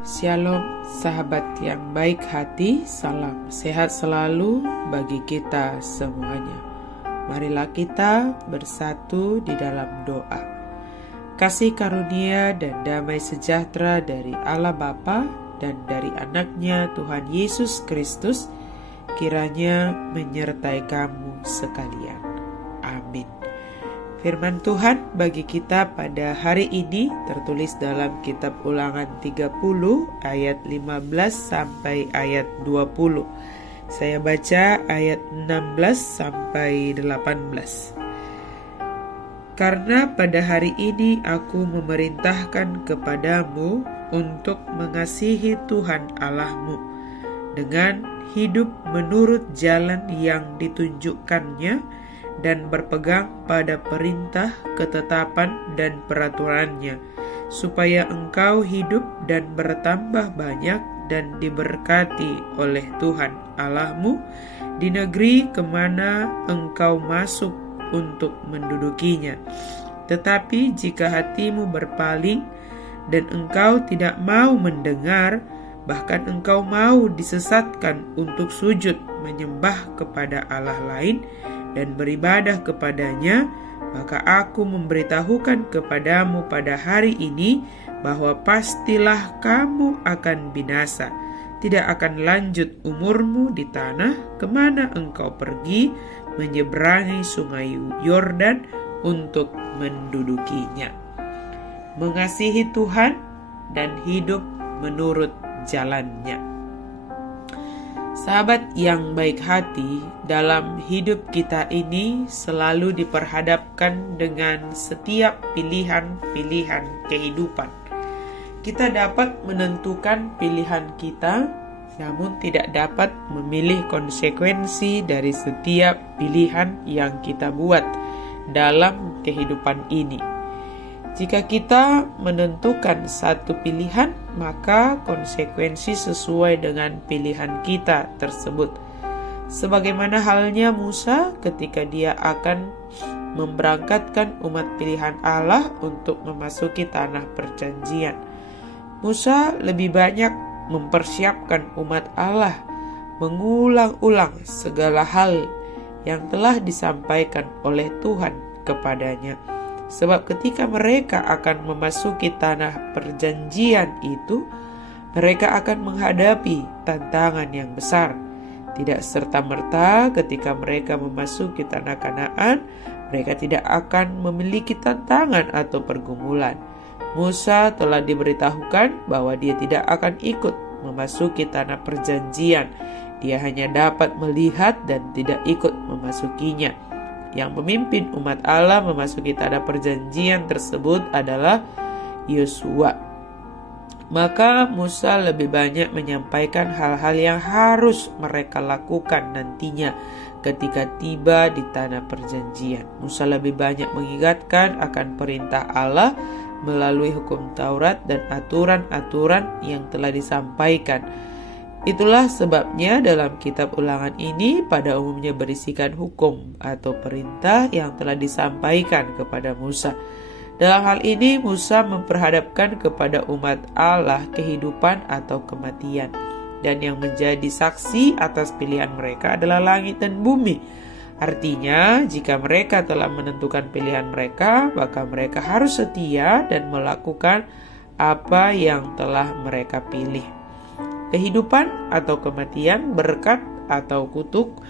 Shalom sahabat yang baik hati, salam sehat selalu bagi kita semuanya. Marilah kita bersatu di dalam doa. Kasih karunia dan damai sejahtera dari Allah Bapa dan dari anaknya Tuhan Yesus Kristus kiranya menyertai kamu sekalian. Amin. Firman Tuhan bagi kita pada hari ini tertulis dalam kitab Ulangan 30 ayat 15 sampai ayat 20. Saya baca ayat 16 sampai 18. Karena pada hari ini aku memerintahkan kepadamu untuk mengasihi Tuhan Allahmu dengan hidup menurut jalan yang ditunjukkannya dan berpegang pada perintah, ketetapan, dan peraturannya, supaya engkau hidup dan bertambah banyak dan diberkati oleh Tuhan Allahmu di negeri kemana engkau masuk untuk mendudukinya. Tetapi jika hatimu berpaling dan engkau tidak mau mendengar, bahkan engkau mau disesatkan untuk sujud menyembah kepada Allah lain dan beribadah kepadanya, maka aku memberitahukan kepadamu pada hari ini bahwa pastilah kamu akan binasa. Tidak akan lanjut umurmu di tanah kemana engkau pergi menyeberangi sungai Yordan untuk mendudukinya. Mengasihi Tuhan dan hidup menurut jalannya. Sahabat yang baik hati, dalam hidup kita ini selalu diperhadapkan dengan setiap pilihan-pilihan kehidupan. Kita dapat menentukan pilihan kita, namun tidak dapat memilih konsekuensi dari setiap pilihan yang kita buat dalam kehidupan ini. Jika kita menentukan satu pilihan, maka konsekuensi sesuai dengan pilihan kita tersebut. Sebagaimana halnya Musa ketika dia akan memberangkatkan umat pilihan Allah untuk memasuki tanah perjanjian. Musa lebih banyak mempersiapkan umat Allah, mengulang-ulang segala hal yang telah disampaikan oleh Tuhan kepadanya. Sebab ketika mereka akan memasuki tanah perjanjian itu, mereka akan menghadapi tantangan yang besar. Tidak serta-merta ketika mereka memasuki tanah Kanaan, mereka tidak akan memiliki tantangan atau pergumulan. Musa telah diberitahukan bahwa dia tidak akan ikut memasuki tanah perjanjian. Dia hanya dapat melihat dan tidak ikut memasukinya. Yang memimpin umat Allah memasuki tanah perjanjian tersebut adalah Yosua. Maka Musa lebih banyak menyampaikan hal-hal yang harus mereka lakukan nantinya ketika tiba di tanah perjanjian. Musa lebih banyak mengingatkan akan perintah Allah melalui hukum Taurat dan aturan-aturan yang telah disampaikan. Itulah sebabnya dalam kitab Ulangan ini pada umumnya berisikan hukum atau perintah yang telah disampaikan kepada Musa. Dalam hal ini Musa memperhadapkan kepada umat Allah kehidupan atau kematian. Dan yang menjadi saksi atas pilihan mereka adalah langit dan bumi. Artinya jika mereka telah menentukan pilihan mereka, maka mereka harus setia dan melakukan apa yang telah mereka pilih. Kehidupan atau kematian, berkat atau kutuk,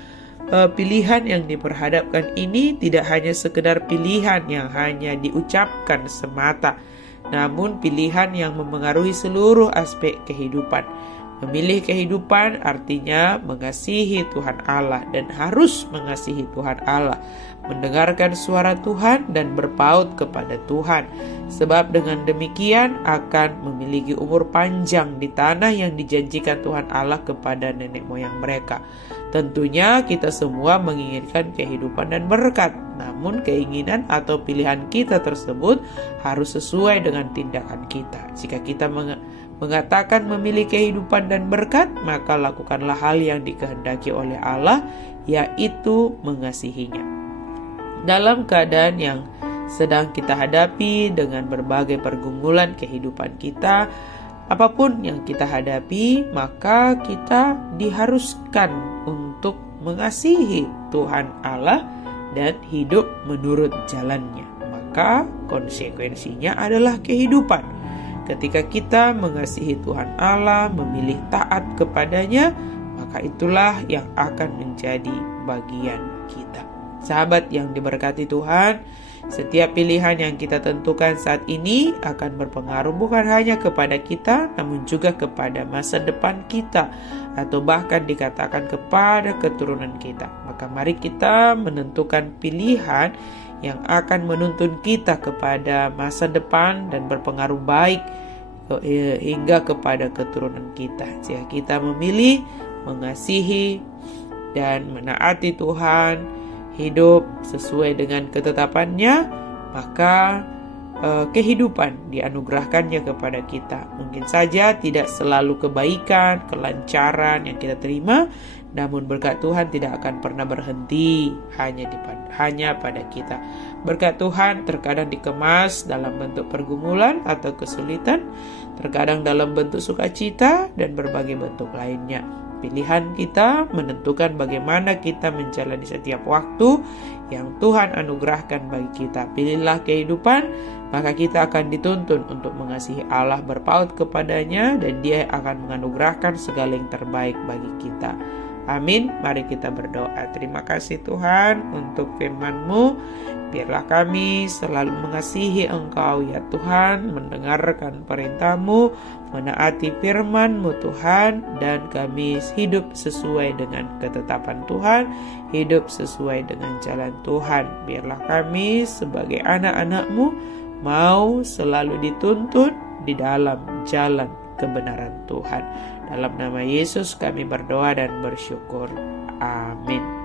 pilihan yang diperhadapkan ini tidak hanya sekedar pilihan yang hanya diucapkan semata, namun pilihan yang memengaruhi seluruh aspek kehidupan. Memilih kehidupan artinya mengasihi Tuhan Allah dan harus mengasihi Tuhan Allah, mendengarkan suara Tuhan dan berpaut kepada Tuhan. Sebab dengan demikian akan memiliki umur panjang di tanah yang dijanjikan Tuhan Allah kepada nenek moyang mereka. Tentunya kita semua menginginkan kehidupan dan berkat, namun keinginan atau pilihan kita tersebut harus sesuai dengan tindakan kita. Jika kita mengatakan memilih kehidupan dan berkat, maka lakukanlah hal yang dikehendaki oleh Allah, yaitu mengasihinya. Dalam keadaan yang sedang kita hadapi dengan berbagai pergumulan kehidupan kita, apapun yang kita hadapi, maka kita diharuskan untuk mengasihi Tuhan Allah dan hidup menurut jalannya. Maka konsekuensinya adalah kehidupan. Ketika kita mengasihi Tuhan Allah, memilih taat kepadanya, maka itulah yang akan menjadi bagian kita. Sahabat yang diberkati Tuhan, setiap pilihan yang kita tentukan saat ini akan berpengaruh bukan hanya kepada kita, namun juga kepada masa depan kita, atau bahkan dikatakan kepada keturunan kita. Maka mari kita menentukan pilihan yang akan menuntun kita kepada masa depan dan berpengaruh baik hingga kepada keturunan kita. Jika kita memilih mengasihi dan menaati Tuhan, hidup sesuai dengan ketetapannya, maka kehidupan dianugerahkannya kepada kita. Mungkin saja tidak selalu kebaikan, kelancaran yang kita terima, namun berkat Tuhan tidak akan pernah berhenti hanya pada kita. Berkat Tuhan terkadang dikemas dalam bentuk pergumulan atau kesulitan, terkadang dalam bentuk sukacita dan berbagai bentuk lainnya. Pilihan kita menentukan bagaimana kita menjalani setiap waktu yang Tuhan anugerahkan bagi kita. Pilihlah kehidupan, maka kita akan dituntun untuk mengasihi Allah, berpaut kepadanya, dan Dia akan menganugerahkan segala yang terbaik bagi kita. Amin. Mari kita berdoa. Terima kasih Tuhan untuk firman-Mu. Biarlah kami selalu mengasihi Engkau ya Tuhan, mendengarkan perintah-Mu, menaati firman-Mu Tuhan, dan kami hidup sesuai dengan ketetapan Tuhan, hidup sesuai dengan jalan Tuhan. Biarlah kami sebagai anak-anak-Mu mau selalu dituntun di dalam jalan kebenaran Tuhan. Dalam nama Yesus kami berdoa dan bersyukur. Amin.